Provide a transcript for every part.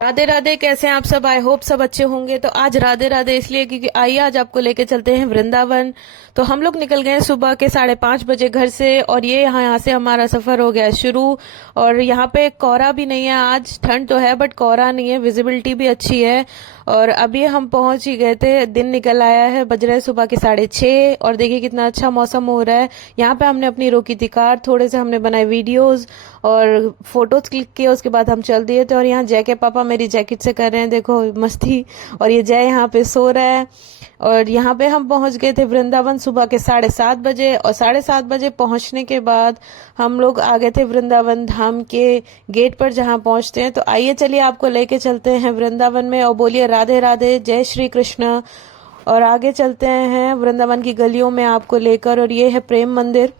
राधे राधे। कैसे हैं आप सब? आई होप सब अच्छे होंगे। तो आज राधे राधे इसलिए क्योंकि आइए आज आपको लेके चलते हैं वृंदावन। तो हम लोग निकल गए सुबह के 5:30 बजे घर से, और ये यहाँ से हमारा सफर हो गया शुरू। और यहाँ पे कोहरा भी नहीं है आज, ठंड तो है बट कोहरा नहीं है, विजिबिलिटी भी अच्छी है। और अभी हम पहुंच ही गए थे, दिन निकल आया है, बज रहे सुबह के 6:30, और देखिए कितना अच्छा मौसम हो रहा है। यहाँ पे हमने अपनी रोकी थी कार, थोड़े से हमने बनाए वीडियोस और फोटोज क्लिक किए, उसके बाद हम चल दिए थे। और यहाँ जय के पापा मेरी जैकेट से कर रहे हैं, देखो मस्ती। और ये जय यहाँ पे सो रहा है। और यहाँ पे हम पहुंच गए थे वृंदावन सुबह के 7:30 बजे, और 7:30 बजे पहुंचने के बाद हम लोग आ गए थे वृंदावन धाम के गेट पर जहाँ पहुंचते हैं। तो आइए चलिए आपको लेके चलते हैं वृंदावन में, और बोलिए राधे राधे, जय श्री कृष्ण। और आगे चलते हैं वृंदावन की गलियों में आपको लेकर, और ये है प्रेम मंदिर।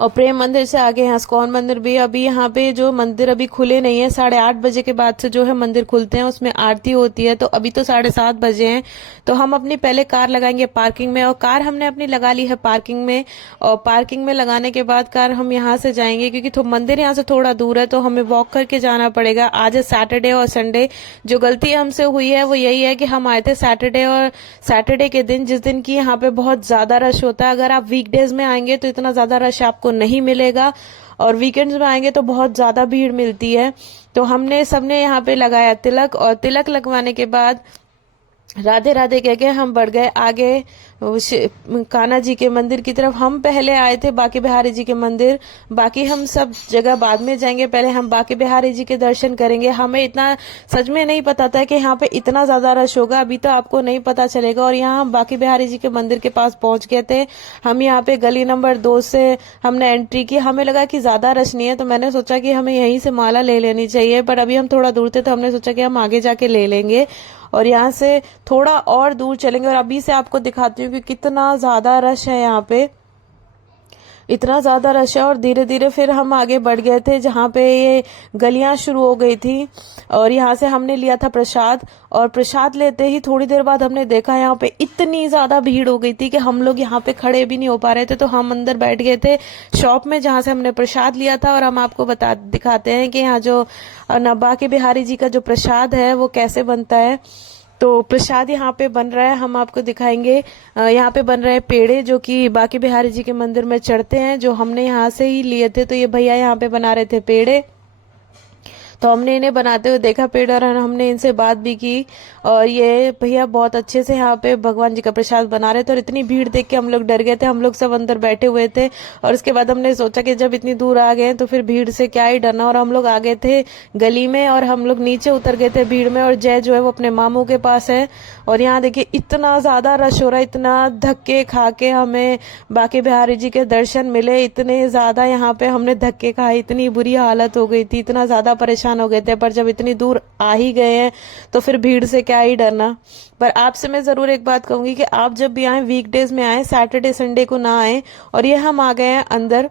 और प्रेम मंदिर से आगे यहाँ इस्कॉन मंदिर भी। अभी यहाँ पे जो मंदिर अभी खुले नहीं है, 8:30 बजे के बाद से जो है मंदिर खुलते हैं, उसमें आरती होती है। तो अभी तो 7:30 बजे हैं। तो हम अपनी पहले कार लगाएंगे पार्किंग में, और कार हमने अपनी लगा ली है पार्किंग में। और पार्किंग में लगाने के बाद कार हम यहाँ से जाएंगे, क्योंकि तो मंदिर यहाँ से थोड़ा दूर है, तो हमें वॉक करके जाना पड़ेगा। आज है सैटरडे और संडे। जो गलती हमसे हुई है वो यही है कि हम आए थे सैटरडे, और सैटरडे के दिन, जिस दिन की यहाँ पे बहुत ज्यादा रश होता है। अगर आप वीकडेज में आएंगे तो इतना ज्यादा रश आपको नहीं मिलेगा, और वीकेंड्स में आएंगे तो बहुत ज्यादा भीड़ मिलती है। तो हमने सबने यहाँ पे लगाया तिलक, और तिलक लगवाने के बाद राधे राधे कह के हम बढ़ गए आगे कान्हा जी के मंदिर की तरफ। हम पहले आए थे बांके बिहारी जी के मंदिर, बाकी हम सब जगह बाद में जाएंगे, पहले हम बांके बिहारी जी के दर्शन करेंगे। हमें इतना सच में नहीं पता था कि यहाँ पे इतना ज्यादा रश होगा, अभी तो आपको नहीं पता चलेगा। और यहाँ हम बांके बिहारी जी के मंदिर के पास पहुंच गए थे। हम यहाँ पे गली नंबर 2 से हमने एंट्री की। हमें लगा कि ज्यादा रश नहीं है, तो मैंने सोचा कि हमें यहीं से माला ले लेनी चाहिए, पर अभी हम थोड़ा दूर थे तो हमने सोचा कि हम आगे जाके ले लेंगे। और यहाँ से थोड़ा और दूर चलेंगे, और अभी से आपको दिखाती हूँ कि कितना ज्यादा रश है यहाँ पे, इतना ज्यादा रश है। और धीरे धीरे फिर हम आगे बढ़ गए थे जहाँ पे ये गलियां शुरू हो गई थी, और यहाँ से हमने लिया था प्रसाद। और प्रसाद लेते ही थोड़ी देर बाद हमने देखा यहाँ पे इतनी ज्यादा भीड़ हो गई थी कि हम लोग यहाँ पे खड़े भी नहीं हो पा रहे थे। तो हम अंदर बैठ गए थे शॉप में जहाँ से हमने प्रसाद लिया था। और हम आपको दिखाते हैं कि यहाँ जो बांके बिहारी जी का जो प्रसाद है वो कैसे बनता है। तो प्रसाद यहाँ पे बन रहा है, हम आपको दिखाएंगे। यहाँ पे बन रहे हैं पेड़े, जो कि बांके बिहारी जी के मंदिर में चढ़ते हैं, जो हमने यहाँ से ही लिए थे। तो ये भैया यहाँ पे बना रहे थे पेड़े, तो हमने इन्हें बनाते हुए देखा पेड़, और हमने इनसे बात भी की। और ये भैया बहुत अच्छे से यहाँ पे भगवान जी का प्रसाद बना रहे थे। और इतनी भीड़ देख के हम लोग डर गए थे, हम लोग सब अंदर बैठे हुए थे। और उसके बाद हमने सोचा कि जब इतनी दूर आ गए तो फिर भीड़ से क्या ही डरना। और हम लोग आ गए थे गली में, और हम लोग नीचे उतर गए थे भीड़ में। और जय जो है वो अपने मामू के पास है। और यहाँ देखिए इतना ज्यादा रश हो रहा है, इतना धक्के खा के हमें बांके बिहारी जी के दर्शन मिले। इतने ज्यादा यहाँ पे हमने धक्के खाए, इतनी बुरी हालत हो गई थी, इतना ज्यादा परेशान हो गए थे। पर जब इतनी दूर आ ही गए हैं तो फिर भीड़ से क्या ही डरना। पर आपसे मैं जरूर एक बात कहूंगी कि आप जब भी आए वीकडेज में आए, सैटरडे संडे को ना आए। और ये हम आ गए हैं अंदर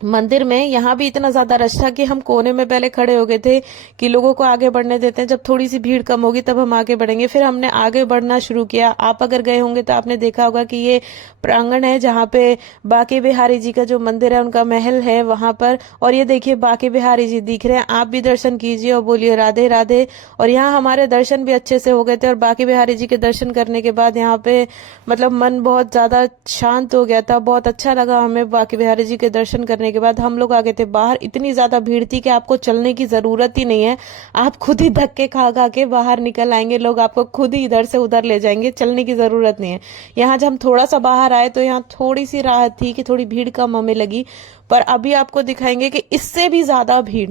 मंदिर में। यहाँ भी इतना ज्यादा रश था कि हम कोने में पहले खड़े हो गए थे कि लोगों को आगे बढ़ने देते हैं, जब थोड़ी सी भीड़ कम होगी तब हम आगे बढ़ेंगे। फिर हमने आगे बढ़ना शुरू किया। आप अगर गए होंगे तो आपने देखा होगा कि ये प्रांगण है जहाँ पे बांके बिहारी जी का जो मंदिर है, उनका महल है वहां पर। और ये देखिए बांके बिहारी जी दिख रहे हैं, आप भी दर्शन कीजिए और बोलिए राधे राधे। और यहाँ हमारे दर्शन भी अच्छे से हो गए थे। और बांके बिहारी जी के दर्शन करने के बाद यहाँ पे मतलब मन बहुत ज्यादा शांत हो गया था, बहुत अच्छा लगा हमें बांके बिहारी जी के दर्शन करने के बाद। हम लोग आ गए थे बाहर, इतनी ज्यादा भीड़ थी कि आपको चलने की जरूरत ही नहीं है, आप खुद ही धक्के खा खा के बाहर निकल आएंगे, लोग आपको खुद ही इधर से उधर ले जाएंगे, चलने की जरूरत नहीं है। यहाँ जब हम थोड़ा सा बाहर आए तो यहाँ थोड़ी सी राहत थी कि थोड़ी भीड़ कम हमें लगी। पर अभी आपको दिखाएंगे कि इससे भी ज्यादा भीड़,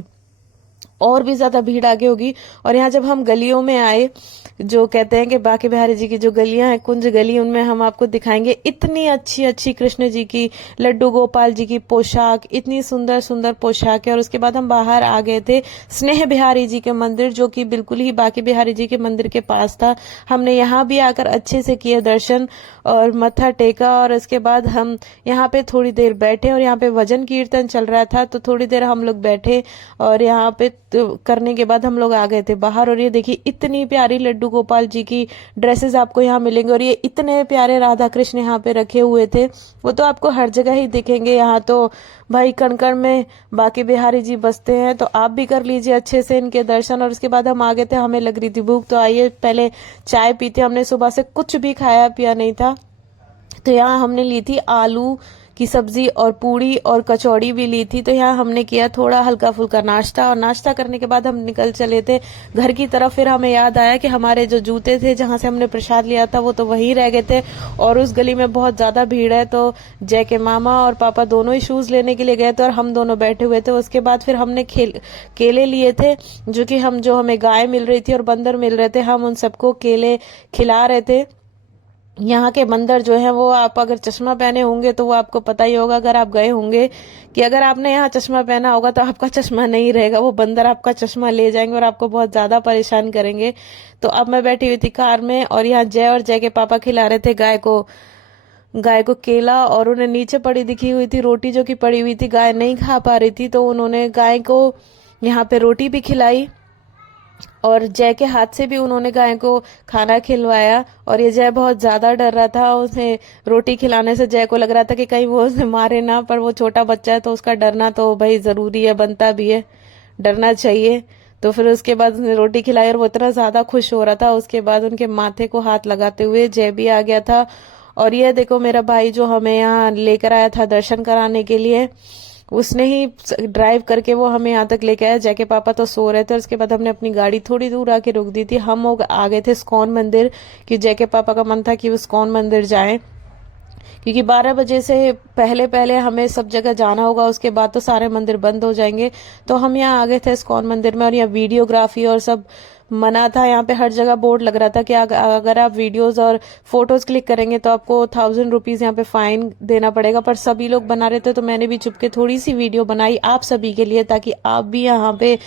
और भी ज्यादा भीड़ आगे होगी। और यहाँ जब हम गलियों में आए, जो कहते हैं कि बांके बिहारी जी की जो गलियां हैं कुंज गली, उनमें हम आपको दिखाएंगे इतनी अच्छी अच्छी कृष्ण जी की, लड्डू गोपाल जी की पोशाक, इतनी सुंदर सुंदर पोशाक है। और उसके बाद हम बाहर आ गए थे स्नेह बिहारी जी के मंदिर, जो कि बिल्कुल ही बांके बिहारी जी के मंदिर के पास था। हमने यहाँ भी आकर अच्छे से किए दर्शन और मत्था टेका। और उसके बाद हम यहाँ पे थोड़ी देर बैठे, और यहाँ पे भजन कीर्तन चल रहा था, तो थोड़ी देर हम लोग बैठे। और यहाँ पे तो करने के बाद हम लोग आ गए थे बाहर। और ये देखिए इतनी प्यारी लड्डू गोपाल जी की ड्रेसेस आपको यहाँ मिलेंगे। और ये इतने प्यारे राधा कृष्ण यहाँ पे रखे हुए थे, वो तो आपको हर जगह ही दिखेंगे। यहाँ तो भाई कण कण में बाकी बिहारी जी बसते हैं, तो आप भी कर लीजिए अच्छे से इनके दर्शन। और उसके बाद हम आ गए थे, हमें लग रही थी भूख, तो आइए पहले चाय पीते। हमने सुबह से कुछ भी खाया पिया नहीं था, तो यहाँ हमने ली थी आलू की सब्जी और पूड़ी और कचौड़ी भी ली थी। तो यहाँ हमने किया थोड़ा हल्का फुल्का नाश्ता, और नाश्ता करने के बाद हम निकल चले थे घर की तरफ। फिर हमें याद आया कि हमारे जो जूते थे जहाँ से हमने प्रसाद लिया था वो तो वहीं रह गए थे, और उस गली में बहुत ज्यादा भीड़ है। तो जय के मामा और पापा दोनों ही शूज लेने के लिए गए थे और हम दोनों बैठे हुए थे। उसके बाद फिर हमने केले लिए थे, जो हमें गाय मिल रही थी और बंदर मिल रहे थे, हम उन सबको केले खिला रहे थे। यहाँ के बंदर जो है वो, आप अगर चश्मा पहने होंगे तो वो आपको पता ही होगा, अगर आप गए होंगे, कि अगर आपने यहाँ चश्मा पहना होगा तो आपका चश्मा नहीं रहेगा, वो बंदर आपका चश्मा ले जाएंगे और आपको बहुत ज्यादा परेशान करेंगे। तो अब मैं बैठी हुई थी कार में, और यहाँ जय और जय के पापा खिला रहे थे गाय को केला, और उन्हें नीचे पड़ी दिखी हुई थी रोटी जो कि पड़ी हुई थी, गाय नहीं खा पा रही थी, तो उन्होंने गाय को यहाँ पे रोटी भी खिलाई, और जय के हाथ से भी उन्होंने गाय को खाना खिलवाया। और ये जय बहुत ज्यादा डर रहा था, उसे रोटी खिलाने से जय को लग रहा था कि कहीं वो उसे मारे ना, पर वो छोटा बच्चा है तो उसका डरना तो भाई जरूरी है, बनता भी है, डरना चाहिए। तो फिर उसके बाद उसने रोटी खिलाई और वो इतना ज्यादा खुश हो रहा था। उसके बाद उनके माथे को हाथ लगाते हुए जय भी आ गया था। और ये देखो मेरा भाई जो हमें यहाँ लेकर आया था दर्शन कराने के लिए, उसने ही ड्राइव करके वो हमें यहाँ तक लेके आया। जय के पापा तो सो रहे थे। उसके बाद हमने अपनी गाड़ी थोड़ी दूर आके रोक दी थी। हम लोग आ गए थे इस्कॉन मंदिर, कि जय के पापा का मन था कि वो इस्कॉन मंदिर जाएं, क्योंकि 12 बजे से पहले पहले हमें सब जगह जाना होगा, उसके बाद तो सारे मंदिर बंद हो जाएंगे। तो हम यहाँ आ गए थे इस्कॉन मंदिर में, और यहाँ वीडियोग्राफी और सब मना था। यहाँ पे हर जगह बोर्ड लग रहा था कि अगर आप वीडियोस और फोटोज क्लिक करेंगे तो आपको 1000 रुपीज यहाँ पे फाइन देना पड़ेगा। पर सभी लोग बना रहे थे, तो मैंने भी चुपके थोड़ी सी वीडियो बनाई आप सभी के लिए, ताकि आप भी यहाँ पे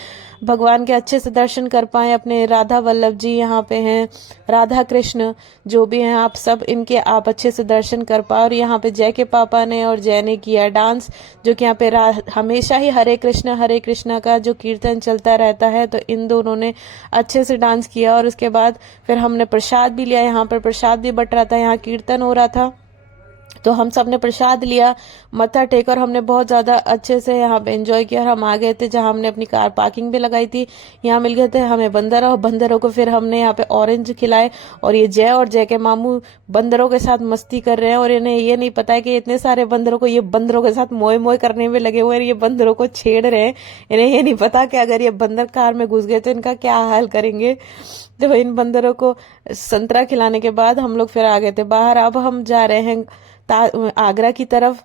भगवान के अच्छे से दर्शन कर पाए। अपने राधा वल्लभ जी यहाँ पे हैं, राधा कृष्ण जो भी हैं, आप सब इनके आप अच्छे से दर्शन कर पाए। और यहाँ पे जय के पापा ने और जय ने किया डांस, जो कि यहाँ पे हमेशा ही हरे कृष्णा का जो कीर्तन चलता रहता है, तो इन दोनों ने अच्छे से डांस किया। और उसके बाद फिर हमने प्रसाद भी लिया, यहाँ पर प्रसाद भी बट रहा था, यहाँ कीर्तन हो रहा था, तो हम सब ने प्रसाद लिया, मत्था टेक, और हमने बहुत ज्यादा अच्छे से यहाँ पे एंजॉय किया। और हम आ गए थे जहाँ हमने अपनी कार पार्किंग भी लगाई थी, यहाँ मिल गए थे हमें बंदरों को फिर हमने यहाँ पे ऑरेंज खिलाए। और ये जय और जय के मामू बंदरों के साथ मस्ती कर रहे हैं, और इन्हें ये नहीं पता है कि इतने सारे बंदरों को ये बंदरों के साथ मोए मोए करने में लगे हुए हैं, ये बंदरों को छेड़ रहे हैं। इन्हें ये नहीं पता कि अगर ये बंदर कार में घुस गए तो इनका क्या हाल करेंगे। तो इन बंदरों को संतरा खिलाने के बाद हम लोग फिर आ गए थे बाहर। अब हम जा रहे हैं आगरा की तरफ।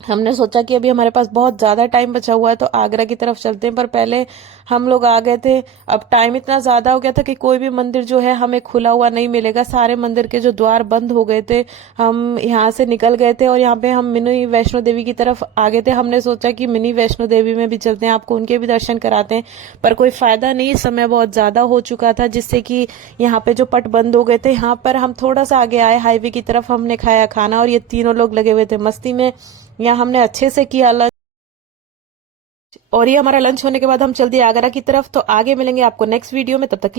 हमने सोचा कि अभी हमारे पास बहुत ज्यादा टाइम बचा हुआ है, तो आगरा की तरफ चलते हैं, पर पहले हम लोग आ गए थे। अब टाइम इतना ज्यादा हो गया था कि कोई भी मंदिर जो है हमें खुला हुआ नहीं मिलेगा, सारे मंदिर के जो द्वार बंद हो गए थे। हम यहाँ से निकल गए थे और यहाँ पे हम मिनी वैष्णो देवी की तरफ आ गए थे। हमने सोचा कि मिनी वैष्णो देवी में भी चलते हैं, आपको उनके भी दर्शन कराते हैं, पर कोई फायदा नहीं, समय बहुत ज्यादा हो चुका था, जिससे कि यहाँ पे जो पट बंद हो गए थे। यहाँ पर हम थोड़ा सा आगे आए हाईवे की तरफ, हमने खाया खाना, और ये तीनों लोग लगे हुए थे मस्ती में। यहाँ हमने अच्छे से किया लंच, और ये हमारा लंच होने के बाद हम चल दिए आगरा की तरफ। तो आगे मिलेंगे आपको नेक्स्ट वीडियो में, तब तक